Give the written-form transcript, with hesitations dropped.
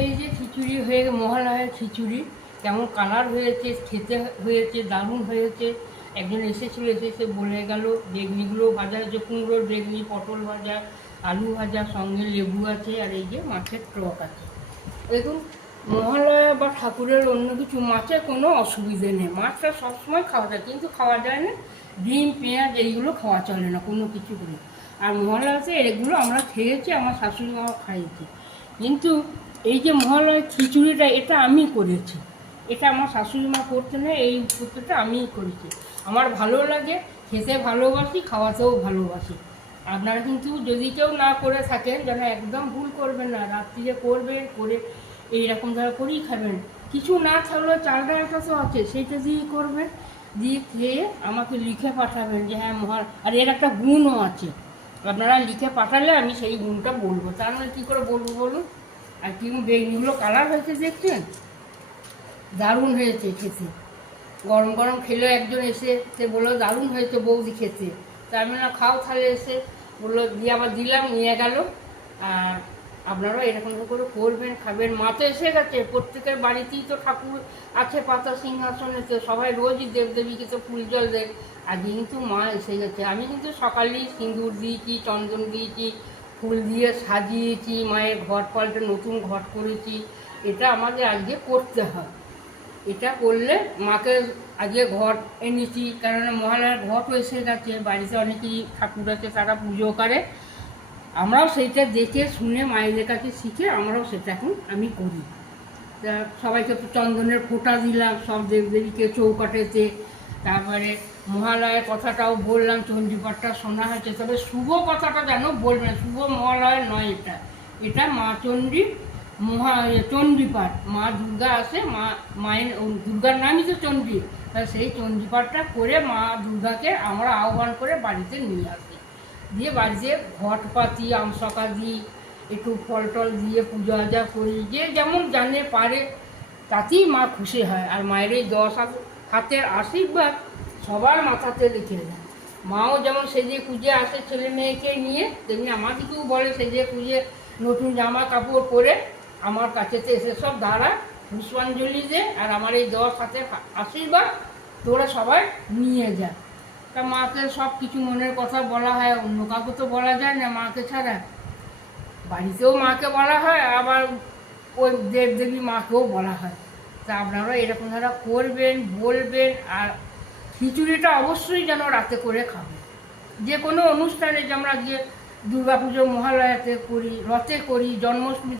এই যে খিচুড়ি হয়ে মহালয়ার খিচুড়ি কেমন কালার হয়েছে, খেতে হয়েছে, দারুণ হয়েছে। একজন এসেছিল, এসে বলে গেল বেগনিগুলো ভাজা হয়েছে, কুমড়ো বেগনি, পটল ভাজা, আলু ভাজা, সঙ্গে লেবু আছে, আর এই যে মাছের টক আছে। দেখুন, মহালয়া বা ঠাকুরের অন্য কিছু মাছের কোনো অসুবিধে নেই, মাছটা সবসময় খাওয়া যায়, কিন্তু খাওয়া যায় না ডিম, পেঁয়াজ এইগুলো খাওয়া চলে না কোনো কিছু করে। আর মহালয়াতে এগুলো আমরা খেয়েছি, আমার শাশুড়ি মাও খাইয়েছি। কিন্তু এই যে মহালয়ার খিচুড়িটা, এটা আমি করেছি, এটা আমার শাশুড়ি মা করতে না, এই পুজোটা আমিই করেছি। আমার ভালো লাগে, খেতে ভালোবাসি, খাওয়াতেও ভালোবাসি। আপনারা কিন্তু যদি কেউ না করে থাকেন, যেন একদম ভুল করবেন না, রাত্রিরে করবেন, করে এইরকম ধারা করেই খাবেন। কিছু না থাকলেও চাল ডালটা তো আছে, সেইটা দিয়েই করবেন, দিয়ে খেয়ে আমাকে লিখে পাঠাবেন যে হ্যাঁ আর এর একটা গুণও আছে। আপনারা লিখে পাঠালে আমি সেই গুণটা বলবো, তার মানে কী করে বলবো বলুন। আর কি বেগুনগুলো কালার হয়েছে দেখছেন, দারুণ হয়েছে খেতে। গরম গরম খেলো, একজন এসে সে বললো দারুণ হয়েছে বৌদি খেতে। তা আমি না খাও তাহলে, এসে বললো দিয়ে আবার দিলাম, নিয়ে গেল। আর আপনারাও এরকম করে করবেন, খাবেন। মা তো এসে গেছে, প্রত্যেকের বাড়িতেই তো ঠাকুর আছে পাতা সিংহাসনেতে, সবাই রোজই দেবদেবীকে তো ফুল জল দেয়। আজকে কিন্তু মা এসে গেছে। আমি কিন্তু সকালেই সিঁদুর দিয়েছি, চন্দন দিয়েছি, ফুল দিয়ে সাজিয়েছি, মায়ের ঘট পাল্টে নতুন ঘট করেছি। এটা আমাদের আজকে করতে হয়, এটা করলে মাকে আজকে ঘট এনেছি, কেননা মহালয়ার ঘট এসে গেছে, বাড়িতে অনেকেই ঠাকুর আছে, তারা পুজো করে। আমরাও সেইটা দেখে শুনে মায়েদের কাছে শিখে আমরাও সেটা এখন আমি করি। তা সবাইকে একটু চন্দনের ফোঁটা দিলাম, সব দেবদেবীকে চৌকাঠেতে। তারপরে মহালয়ের কথাটাও বললাম, চণ্ডীপাঠটা শোনা হয়েছে। তবে শুভ কথাটা যেন বলবেন, শুভ মহালয়ের নয়, এটা এটা মা চণ্ডীর চণ্ডীপাঠ। মা দুর্গা আসে, মায়ের দুর্গার নামই তো চণ্ডী। তাই সেই চণ্ডীপাঠটা করে মা দুর্গাকে আমরা আহ্বান করে বাড়িতে নিয়ে আসি, দিয়ে বাড়িতে ঘট পাতি, আমসকা দিই, একটু ফল টল দিয়ে পুজো আজা করি, যে যেমন জানে পারে, তাতেই মা খুশি হয়। আর মায়ের এই 10 হাতের আশীর্বাদ সবার মাথাতে রেখে দেয়। মাও যেমন সেজে খুঁজে আসে ছেলে মেয়েকে নিয়ে, তেমনি আমাকেও বলে সেজে খুঁজে নতুন জামা কাপড় পরে আমার কাছেতে এসে সব দাঁড়ায়, পুষ্পাঞ্জলি দে, আর আমার এই 10 হাতের আশীর্বাদ তোরা সবাই নিয়ে যায়। তা মাকে সব কিছু মনের কথা বলা হয়, অন্য কাউকে তো বলা যায় না মাকে ছাড়া। বাড়িতেও মাকে বলা হয়, আবার ওই দেবদেবী মাকেও বলা হয়। তা আপনারা এরকম ধারা করবেন, বলবেন। আর খিচুড়িটা অবশ্যই যেন রাতে করে খাবেন। যে কোনো অনুষ্ঠানে, যে আমরা যে দুর্গা পুজো মহালয়াতে করি, রথে করি, জন্মাষ্টমী